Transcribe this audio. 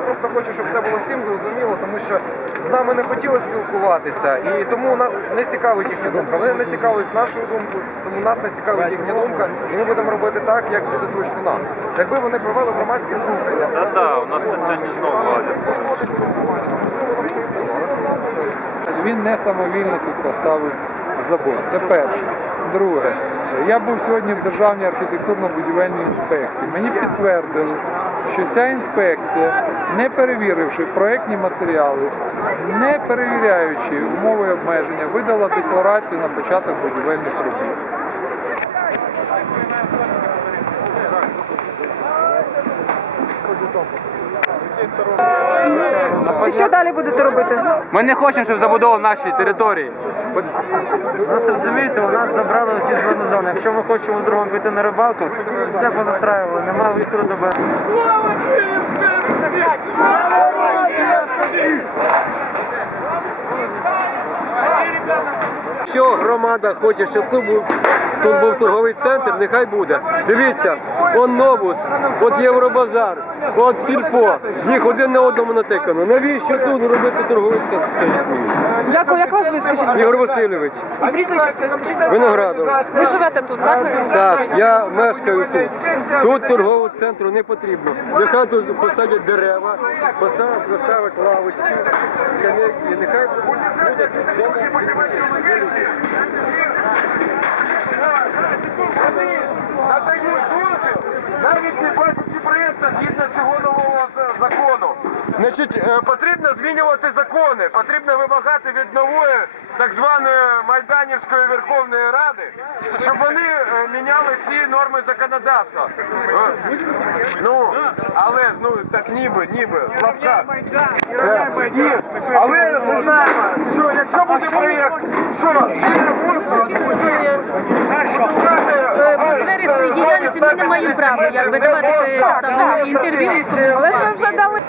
просто хочу, щоб це було всім зрозуміло, тому що з нами не хотіли спілкуватися, і тому у нас не цікавить їхня думка. Вони не цікавились нашою думкою, тому нас не цікавить їхня думка, і ми будемо робити так, як буде зручно нам. Якби вони провели громадські слухання, Та да, у нас тут сьогодні знову. Він не самовільно тут поставив забор. Це перше. Друге, я був сьогодні в Державній архітектурно-будівельній інспекції. Мені підтвердили, що ця інспекція, не перевіривши проектні матеріали, не перевіряючи умови обмеження, видала декларацію на початок будівельних робіт. І що далі будете робити? Ми не хочемо, щоб забудовували наші території. Просто розумієте, у нас забрали всі зелені зони. Якщо ми хочемо з другом піти на рибалку, все позастраювали, немає виходу до берега. Якщо громада хоче, щоб тут був, тут був торговий центр, нехай буде. Дивіться, он Новус, от Євробазар, от Сільпо. Їх один на одному натикано. Навіщо тут робити торговий центр? Скажіть мені. Дякую, як вас ви скажіть? Ігор Васильович, І прізвище своє скажіть. Виноградов. Ви живете тут, так? Так, я мешкаю тут. Тут торгового центру не потрібно. Нехай тут посадять дерева, поставить, поставить лавочки, скамейки, і нехай буде тут зона відпочинку. Значить, е, потрібно змінювати закони, потрібно вимагати від нової так званої Майданівської Верховної Ради, щоб вони е, міняли ці норми законодавства. Е, Ну, але ж ну так ніби, ніби, ні, Але ми знаємо, що якщо буде проєкт, що сфері діяльності ми не маємо права якби давати те саме інтерв'ю. Але ж ви вже дали.